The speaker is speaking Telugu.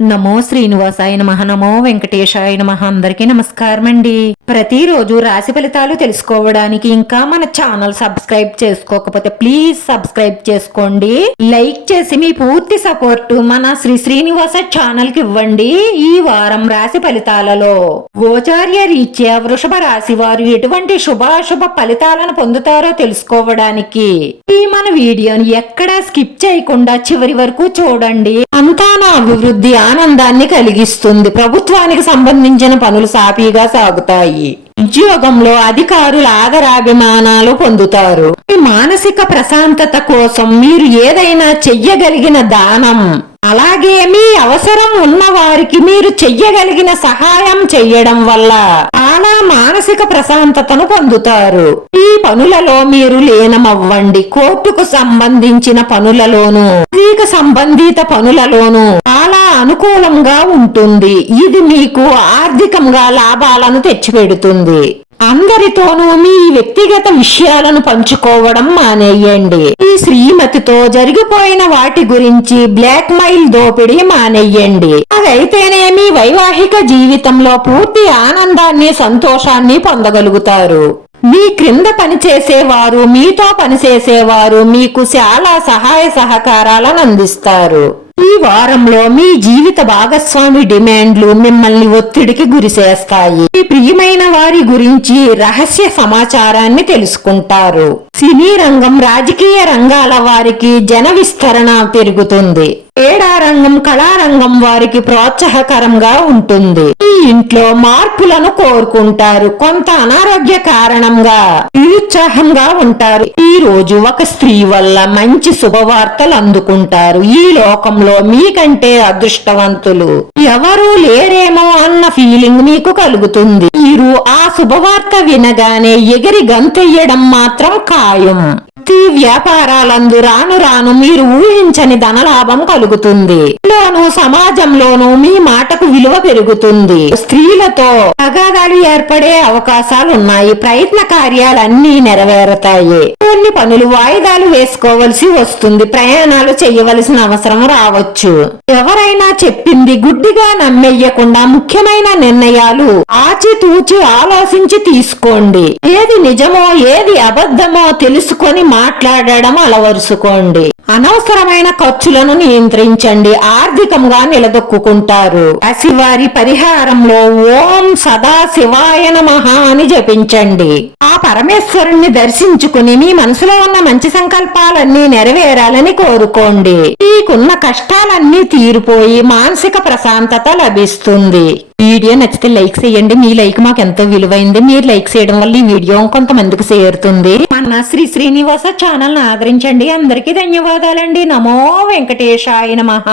నమో శ్రీనివాసాయ నమః. నమో వెంకటేశాయ నమః. అందరికీ నమస్కారం అండి. ప్రతిరోజు రాశి ఫలితాలు తెలుసుకోవడానికి ఇంకా మన ఛానల్ సబ్స్క్రైబ్ చేసుకోకపోతే ప్లీజ్ సబ్స్క్రైబ్ చేసుకోండి. లైక్ చేసి మీ పూర్తి సపోర్ట్ మన శ్రీనివాస ఛానల్ కి ఇవ్వండి. ఈ వారం రాశి ఫలితాలలో గోచార్య రీత్యా వృషభ రాశి వారు ఎటువంటి శుభాశుభ ఫలితాలను పొందుతారో తెలుసుకోవడానికి ఈ మన వీడియోని ఎక్కడా స్కిప్ చేయకుండా చివరి వరకు చూడండి. సంతాన అభివృద్ధి ఆనందాన్ని కలిగిస్తుంది. ప్రభుత్వానికి సంబంధించిన పనులు సాఫీగా సాగుతాయి. ఉద్యోగంలో అధికారుల ఆదరాభిమానాలు పొందుతారు. మానసిక ప్రశాంతత కోసం మీరు ఏదైనా చెయ్యగలిగిన దానం, అలాగే మీ అవసరం ఉన్న వారికి మీరు చెయ్యగలిగిన సహాయం చెయ్యడం వల్ల చాలా మానసిక ప్రశాంతతను పొందుతారు. ఈ పనులలో మీరు లీనమవ్వండి. కోర్టుకు సంబంధించిన పనులలోనూ సంబంధిత పనులలోనూ చాలా అనుకూలంగా ఉంటుంది. ఇది మీకు ఆర్థికంగా లాభాలను తెచ్చిపెడుతుంది. అందరితోనూ మీ వ్యక్తిగత విషయాలను పంచుకోవడం మానేయండి. ఈ శ్రీమతితో జరిగిపోయిన వాటి గురించి బ్లాక్ మెయిల్ దోపిడీ మానేయండి. అదైతేనే మీ వైవాహిక జీవితంలో పూర్తి ఆనందాన్ని సంతోషాన్ని పొందగలుగుతారు. మీ క్రింద పనిచేసేవారు, మీతో పనిచేసేవారు మీకు చాలా సహాయ సహకారాలను అందిస్తారు. ఈ వారంలో మీ జీవిత భాగస్వామి డిమాండ్లు మిమ్మల్ని ఒత్తిడికి గురిచేస్తాయి. మీ ప్రియమైన వారి గురించి రహస్య సమాచారాన్ని తెలుసుకుంటారు. సినీ రంగం, రాజకీయ రంగాల వారికి జన విస్తరణ పెరుగుతుంది. క్రీడా రంగం, కళారంగం వారికి ప్రోత్సాహకరంగా ఉంటుంది. ఈ ఇంట్లో మార్పులను కోరుకుంటారు. కొంత అనారోగ్య కారణంగా నిరుత్సాహంగా ఉంటారు. ఈ రోజు ఒక స్త్రీ వల్ల మంచి శుభవార్తలు అందుకుంటారు. ఈ లోకంలో మీకంటే అదృష్టవంతులు ఎవరూ లేరేమో అన్న ఫీలింగ్ మీకు కలుగుతుంది. మీరు ఆ శుభవార్త వినగానే ఎగిరి గంతెయ్యడం మాత్రం ఖాయం. వ్యాపారాలందు రాను రాను మీరు ఊహించని ధనలాభం కలుగుతుంది. సమాజంలోనూ మీ మాటకు విలువ పెరుగుతుంది. స్త్రీలతో తగాదాలు ఏర్పడే అవకాశాలున్నాయి. ప్రయత్న కార్యాలన్నీ నెరవేరతాయి. కొన్ని పనులు వాయిదాలు వేసుకోవలసి వస్తుంది. ప్రయాణాలు చేయవలసిన అవసరం రావచ్చు. ఎవరైనా చెప్పింది గుడ్డిగా నమ్మేయకుండా ముఖ్యమైన నిర్ణయాలు ఆచితూచి ఆలోచించి తీసుకోండి. ఏది నిజమో ఏది అబద్ధమో తెలుసుకొని మాట్లాడడం అలవరుసుకోండి. అనవసరమైన ఖర్చులను నియంత్రించండి. ఆర్థికంగా నిలదొక్కుంటారు. రాశివారి పరిహారంలో ఓం సదా శివాయ నమః అని జపించండి. ఆ పరమేశ్వరుణ్ణి దర్శించుకుని మీ మనసులో ఉన్న మంచి సంకల్పాలన్నీ నెరవేరాలని కోరుకోండి. మీకున్న కష్టాలన్నీ తీరిపోయి మానసిక ప్రశాంతత లభిస్తుంది. వీడియో నచ్చితే లైక్ చేయండి. మీ లైక్ మాకు ఎంతో విలువైంది. మీరు లైక్ చేయడం వల్ల ఈ వీడియో కొంతమందికి చేరుతుంది. మన శ్రీనివాస ఛానల్ ని ఆదరించండి. అందరికీ ధన్యవాదాలండి. నమో వెంకటేశాయ నమః.